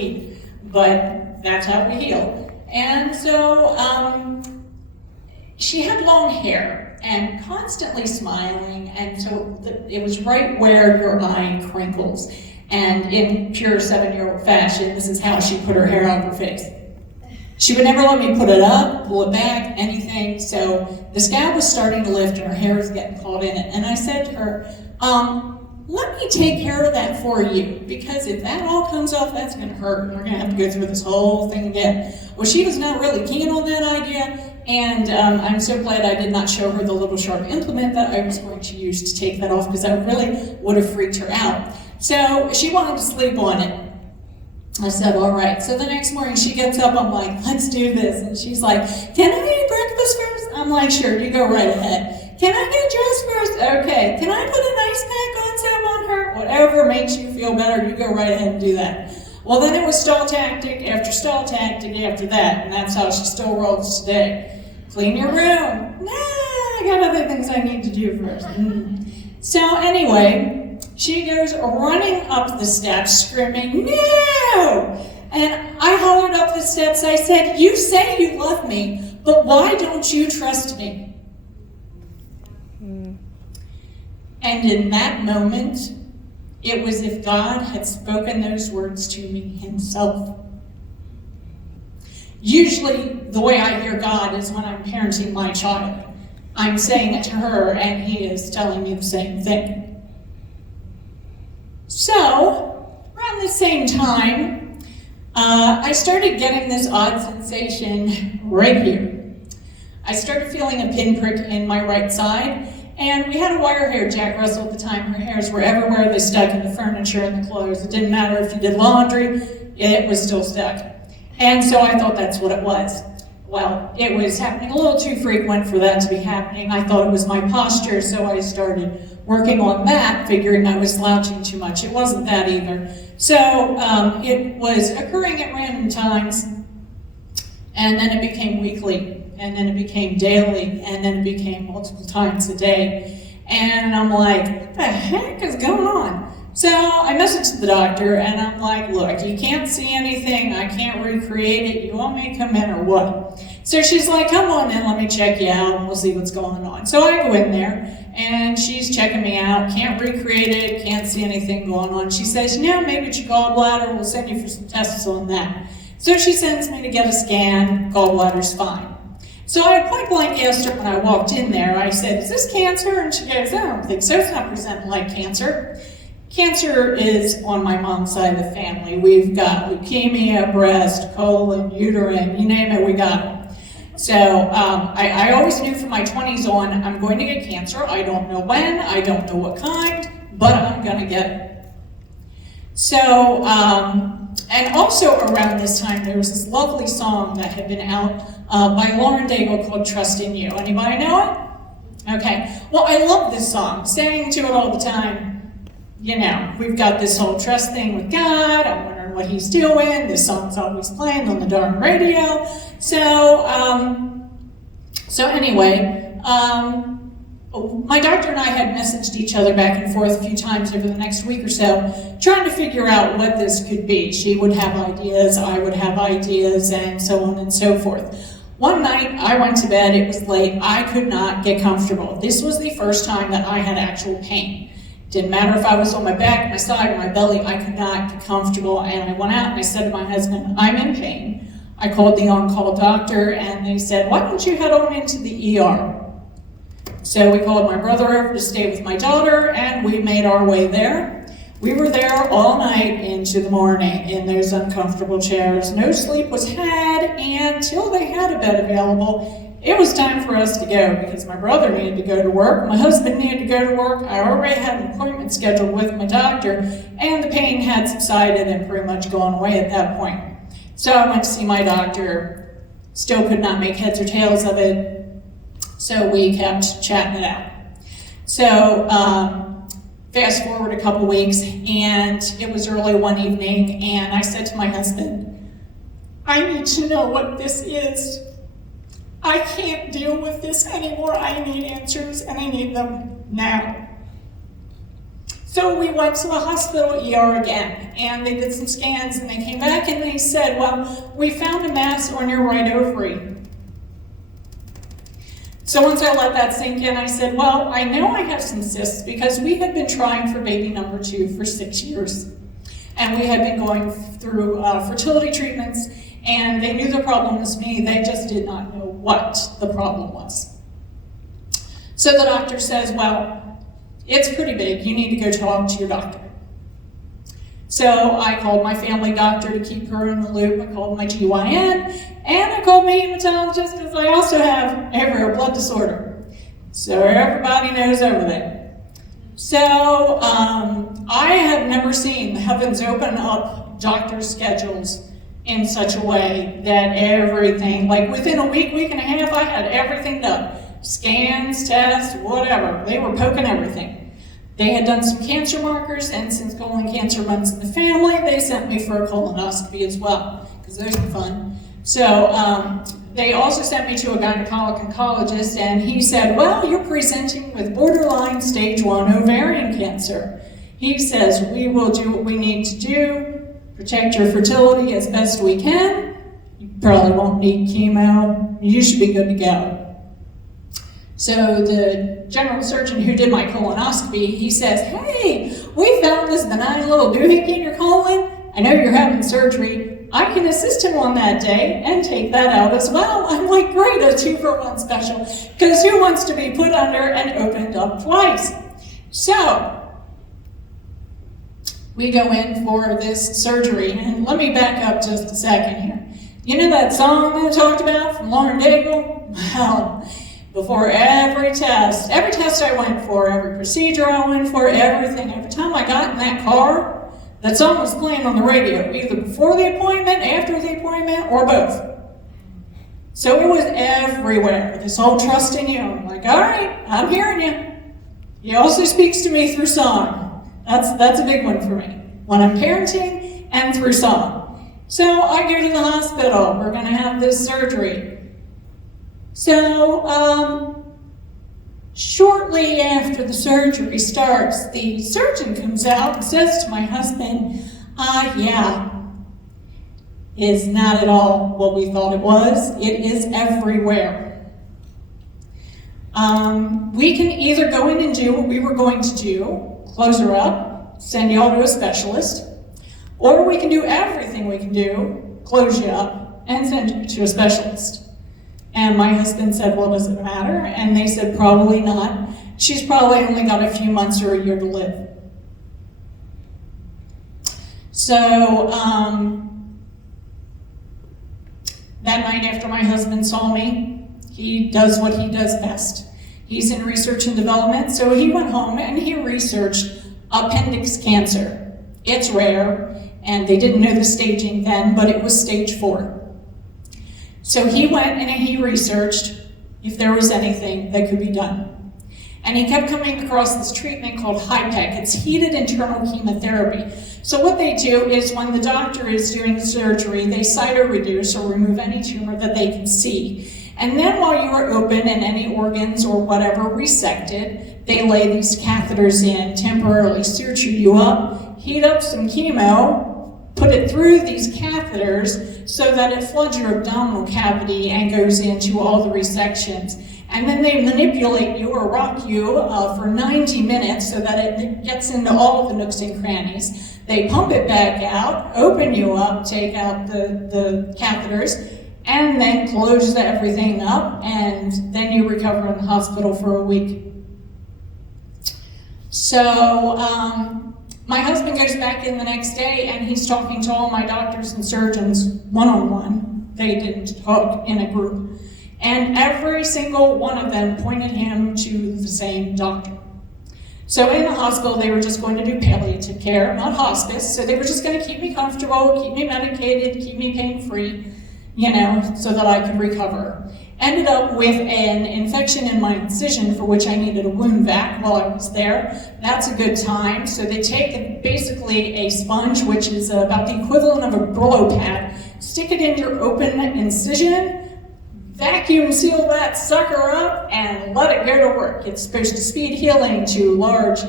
bleed, but that's how we heal. And so she had long hair and constantly smiling, and so it was right where your eye crinkles. And in pure 7-year-old fashion, this is how she put her hair on her face. She would never let me put it up, pull it back, anything. So the scalp was starting to lift and her hair was getting caught in it. And I said to her, let me take care of that for you, because if that all comes off, that's gonna hurt, and we're gonna have to go through this whole thing again. Well, she was not really keen on that idea, and I'm so glad I did not show her the little sharp implement that I was going to use to take that off, because that really would have freaked her out. So she wanted to sleep on it. I said, all right. So the next morning she gets up, I'm like, let's do this. And she's like, can I eat breakfast first? I'm like, sure, you go right ahead. Can I get dressed first? Okay. Can I put an ice pack on some on her? Whatever makes you feel better, you go right ahead and do that. Well, then it was stall tactic after that, and that's how she still rolls today. Clean your room. Nah, I got other things I need to do first. So anyway, she goes running up the steps screaming, no! And I hollered up the steps, I said, you say you love me, but why don't you trust me? And in that moment, it was as if God had spoken those words to me himself. Usually, the way I hear God is when I'm parenting my child. I'm saying it to her, and he is telling me the same thing. So, around the same time, I started getting this odd sensation right here. I started feeling a pinprick in my right side, and we had a wire hair Jack Russell at the time. Her hairs were everywhere. They stuck in the furniture and the clothes. It didn't matter if you did laundry, it was still stuck. And so I thought that's what it was. Well, it was happening a little too frequent for that to be happening. I thought it was my posture, so I started working on that, figuring I was slouching too much. It wasn't that either. So it was occurring at random times, and then it became weekly. And then it became daily, and then it became multiple times a day. And I'm like, what the heck is going on? So I messaged the doctor, and I'm like, look, you can't see anything, I can't recreate it, you want me to come in or what? So she's like, come on in, let me check you out, and we'll see what's going on. So I go in there, and she's checking me out, can't recreate it, can't see anything going on. She says, maybe it's your gallbladder, we'll send you for some tests on that. So she sends me to get a scan, gallbladder's fine. So I point blank asked her when I walked in there, I said, is this cancer? And she goes, I don't think so, it's not presenting like cancer. Cancer is on my mom's side of the family. We've got leukemia, breast, colon, uterine, you name it, we got it. So I always knew from my 20s on, I'm going to get cancer. I don't know when, I don't know what kind, but I'm gonna get it. So, and also around this time, there was this lovely song that had been out by Lauren Daigle called Trust in You. Anybody know it? Okay. Well, I love this song, sang to it all the time. We've got this whole trust thing with God. I'm wondering what he's doing. This song's always playing on the darn radio. So anyway, my doctor and I had messaged each other back and forth a few times over the next week or so, trying to figure out what this could be. She would have ideas, I would have ideas, and so on and so forth. One night, I went to bed, it was late, I could not get comfortable. This was the first time that I had actual pain. Didn't matter if I was on my back, my side, or my belly, I could not get comfortable. And I went out and I said to my husband, I'm in pain. I called the on-call doctor and they said, why don't you head on into the ER? So we called my brother over to stay with my daughter and we made our way there. We were there all night into the morning in those uncomfortable chairs. No sleep was had, and until they had a bed available, it was time for us to go because my brother needed to go to work, my husband needed to go to work, I already had an appointment scheduled with my doctor, and the pain had subsided and pretty much gone away at that point. So I went to see my doctor, still could not make heads or tails of it, so we kept chatting it out. So fast forward a couple weeks, and it was early one evening, and I said to my husband, I need to know what this is. I can't deal with this anymore. I need answers, and I need them now. So we went to the hospital ER again, and they did some scans, and they came back and they said, well, we found a mass on your right ovary. So once I let that sink in, I said, well, I know I have some cysts because we had been trying for baby number 2 for 6 years. And we had been going through fertility treatments, and they knew the problem was me. They just did not know what the problem was. So the doctor says, well, it's pretty big. You need to go talk to your doctor. So I called my family doctor to keep her in the loop. I called my GYN, and I called my hematologist because I also have a rare blood disorder. So everybody knows over there. So I have never seen the heavens open up doctor schedules in such a way that everything, like within a week, week and a half, I had everything done. Scans, tests, whatever. They were poking everything. They had done some cancer markers, and since colon cancer runs in the family, they sent me for a colonoscopy as well, because those are fun. So they also sent me to a gynecologist, and he said, well, you're presenting with borderline stage 1 ovarian cancer. He says, we will do what we need to do, protect your fertility as best we can. You probably won't need chemo. You should be good to go. So the general surgeon who did my colonoscopy, he says, hey, we found this benign little doohickey in your colon. I know you're having surgery. I can assist him on that day and take that out as well. I'm like, great, a 2-for-1 special. Because who wants to be put under and opened up twice? So we go in for this surgery. And let me back up just a second here. You know that song I talked about from Lauren Daigle? Well, before every test I went for, every procedure I went for, everything, every time I got in that car, that song was playing on the radio, either before the appointment, after the appointment, or both. So it was everywhere, this whole trust in you. I'm like, all right, I'm hearing you. He also speaks to me through song. That's a big one for me, when I'm parenting and through song. So I go to the hospital, we're gonna have this surgery. So, shortly after the surgery starts, the surgeon comes out and says to my husband, yeah, it's not at all what we thought it was. It is everywhere. We can either go in and do what we were going to do, close her up, send you all to a specialist, or we can do everything we can do, close you up, and send you to a specialist. And my husband said, well, does it matter? And they said, probably not. She's probably only got a few months or a year to live. So that night after my husband saw me, he does what he does best. He's in research and development, so he went home and he researched appendix cancer. It's rare, and they didn't know the staging then, but it was stage 4. So he went and he researched if there was anything that could be done. And he kept coming across this treatment called HIPEC. It's heated internal chemotherapy. So what they do is when the doctor is doing the surgery, they cytoreduce or remove any tumor that they can see. And then while you are open and any organs or whatever resected, they lay these catheters in, temporarily suture you up, heat up some chemo, put it through these catheters so that it floods your abdominal cavity and goes into all the resections. And then they manipulate you or rock you for 90 minutes so that it gets into all of the nooks and crannies. They pump it back out, open you up, take out the catheters, and then close everything up, and then you recover in the hospital for a week. So, my husband goes back in the next day and he's talking to all my doctors and surgeons one-on-one. They didn't talk in a group. And every single one of them pointed him to the same doctor. So in the hospital, they were just going to do palliative care, not hospice. So they were just going to keep me comfortable, keep me medicated, keep me pain-free, so that I could recover. Ended up with an infection in my incision for which I needed a wound vac while I was there. That's a good time. So they take basically a sponge, which is about the equivalent of a Brillo pad, stick it in your open incision, vacuum seal that sucker up, and let it go to work. It's supposed to speed healing to large,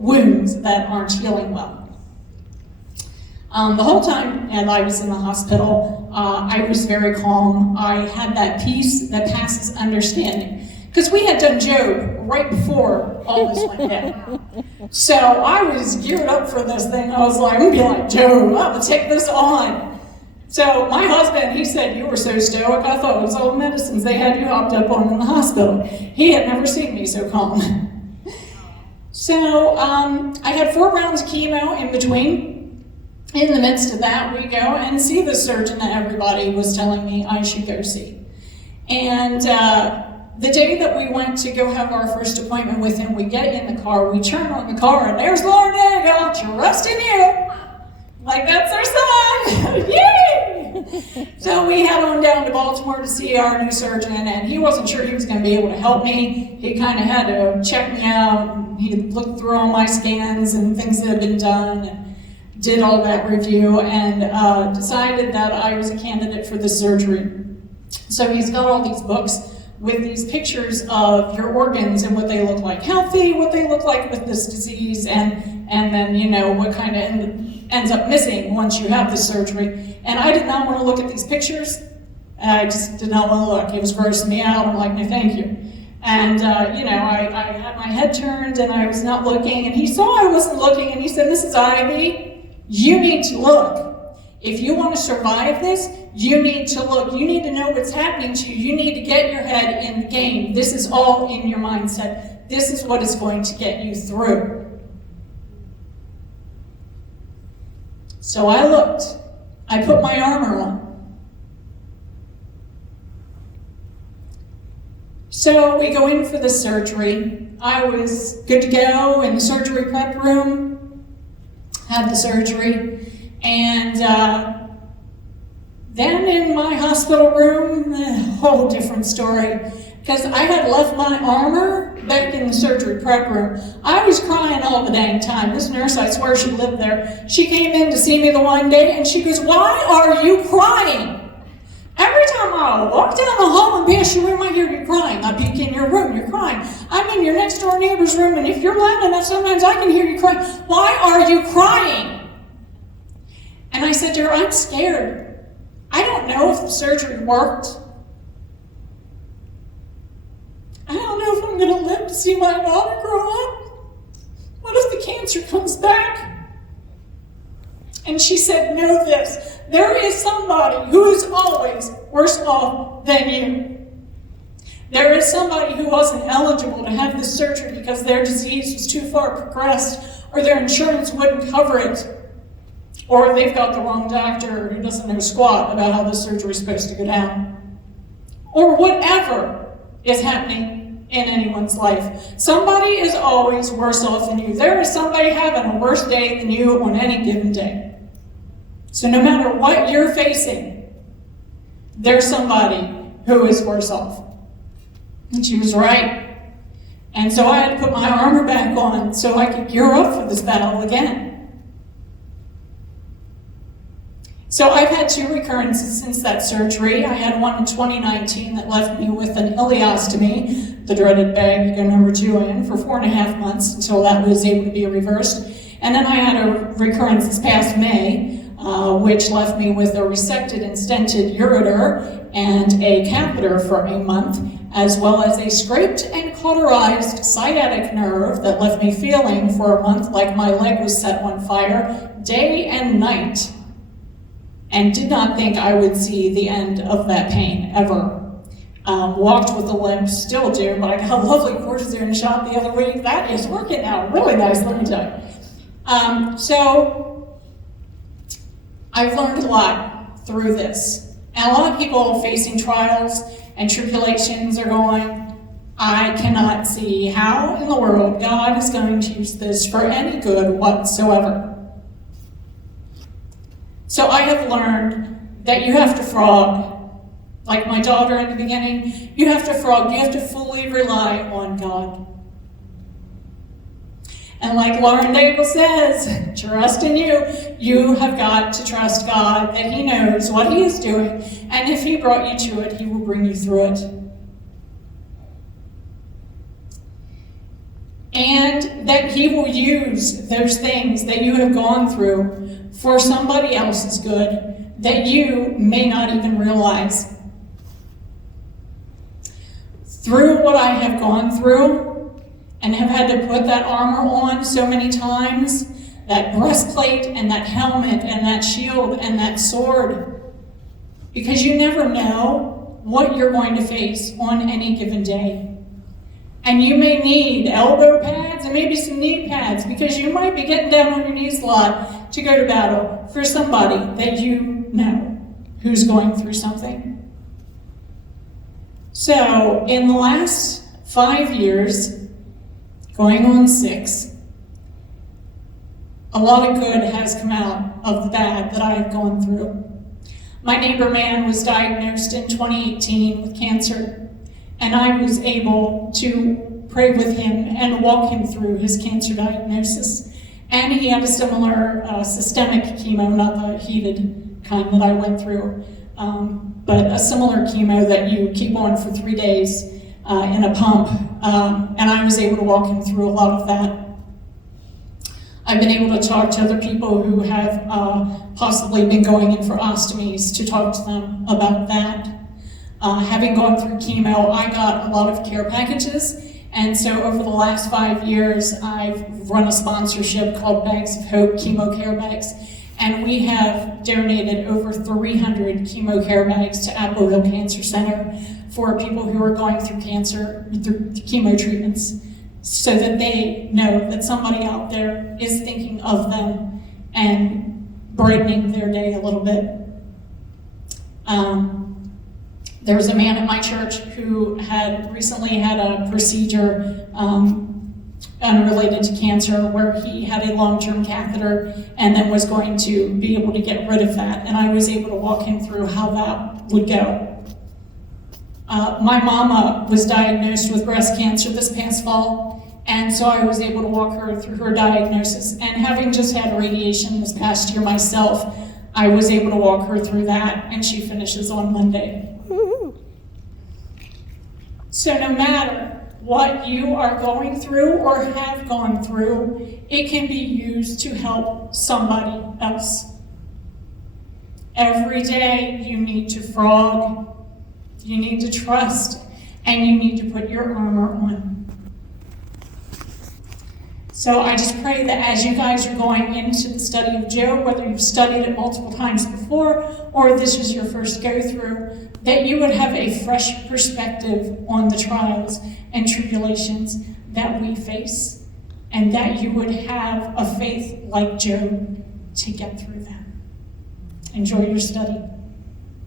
wounds that aren't healing well. The whole time that I was in the hospital, I was very calm. I had that peace that passes understanding. Because we had done Job right before all this went down. So I was geared up for this thing. I was like, I'm going to be like Job. I'm going to take this on. So my husband, he said, you were so stoic. I thought it was all the medicines they had you hopped up on in the hospital. He had never seen me so calm. So I had 4 rounds of chemo in between. In the midst of that, we go and see the surgeon that everybody was telling me I should go see. And the day that we went to go have our first appointment with him, we get in the car, we turn on the car, and there's Lauren Daigle, trust in you. Like, that's our son. Yay! So we head on down to Baltimore to see our new surgeon, and he wasn't sure he was going to be able to help me. He kind of had to check me out. He looked through all my scans and things that had been done, and did all that review, and decided that I was a candidate for the surgery. So he's got all these books with these pictures of your organs and what they look like healthy, what they look like with this disease, and then, you know, what kind of ends up missing once you have the surgery. And I did not want to look at these pictures. I just did not want to look. It was grossing me out. I'm like, no, thank you. And, you know, I had my head turned and I was not looking, and he saw I wasn't looking, and he said, Mrs. Ivie, you need to look. If you want to survive this, you need to look. You need to know what's happening to you. You need to get your head in the game. This is all in your mindset. This is what is going to get you through. So I looked. I put my armor on. So we go in for the surgery. I was good to go in the surgery prep room. Had the surgery, and then in my hospital room, a whole different story, because I had left my armor back in the surgery prep room. I was crying all the dang time. This nurse, I swear she lived there, she came in to see me the one day, and she goes, why are you crying? Every time I walk down the hall and pass your room, I hear you crying. I peek in your room, you're crying. I'm in your next door neighbor's room, and if you're loud enough, sometimes I can hear you crying. Why are you crying? And I said to her, I'm scared. I don't know if the surgery worked. I don't know if I'm going to live to see my daughter grow up. What if the cancer comes back? And she said, know this. There is somebody who is always worse off than you. There is somebody who wasn't eligible to have this surgery because their disease was too far progressed, or their insurance wouldn't cover it, or they've got the wrong doctor who doesn't know squat about how this surgery is supposed to go down, or whatever is happening in anyone's life. Somebody is always worse off than you. There is somebody having a worse day than you on any given day. So no matter what you're facing, there's somebody who is worse off. And she was right. And so I had to put my armor back on so I could gear up for this battle again. So I've had 2 recurrences since that surgery. I had one in 2019 that left me with an ileostomy, the dreaded bag you go number 2 in, for 4.5 months until that was able to be reversed. And then I had a recurrence this past May, which left me with a resected and stented ureter and a catheter for a month, as well as a scraped and cauterized sciatic nerve that left me feeling for a month like my leg was set on fire day and night, and did not think I would see the end of that pain ever. Walked with a limp, still do, but I got a lovely cortisone shot the other week. That is working out really nice, let me tell you. So I've learned a lot through this. And a lot of people facing trials and tribulations are going, I cannot see how in the world God is going to use this for any good whatsoever. So I have learned that you have to frog. Like my daughter in the beginning, you have to frog. You have to fully rely on God. And like Lauren Daigle says, trust in you. You have got to trust God that He knows what He is doing. And if He brought you to it, He will bring you through it. and that he will use those things that you have gone through for somebody else's good that you may not even realize. Through what I have gone through and have had to put that armor on so many times, that breastplate and that helmet and that shield and that sword, because you never know what you're going to face on any given day. And you may need elbow pads and maybe some knee pads, because you might be getting down on your knees a lot to go to battle for somebody that you know who's going through something. So in the last 5 years, going on 6, a lot of good has come out of the bad that I have gone through. My neighbor man was diagnosed in 2018 with cancer, and I was able to pray with him and walk him through his cancer diagnosis. And he had a similar systemic chemo, not the heated kind that I went through, but a similar chemo that you keep on for 3 days in a pump. And I was able to walk him through a lot of that. I've been able to talk to other people who have possibly been going in for ostomies to talk to them about that. Having gone through chemo, I got a lot of care packages, and so over the last 5 years, I've run a sponsorship called Bags of Hope Chemo Care Bags, and we have donated over 300 chemo care bags to Apple Hill Cancer Center for people who are going through cancer, through chemo treatments, so that they know that somebody out there is thinking of them and brightening their day a little bit. There was a man at my church who had recently had a procedure unrelated to cancer, where he had a long-term catheter and then was going to be able to get rid of that, and I was able to walk him through how that would go. My mama was diagnosed with breast cancer this past fall, and so I was able to walk her through her diagnosis. And having just had radiation this past year myself, I was able to walk her through that, and she finishes on Monday. So no matter what you are going through or have gone through, it can be used to help somebody else. Every day you need to frog, you need to trust, and you need to put your armor on. So I just pray that as you guys are going into the study of Job, whether you've studied it multiple times before or this is your first go through, that you would have a fresh perspective on the trials and tribulations that we face, and that you would have a faith like Job to get through them. Enjoy your study.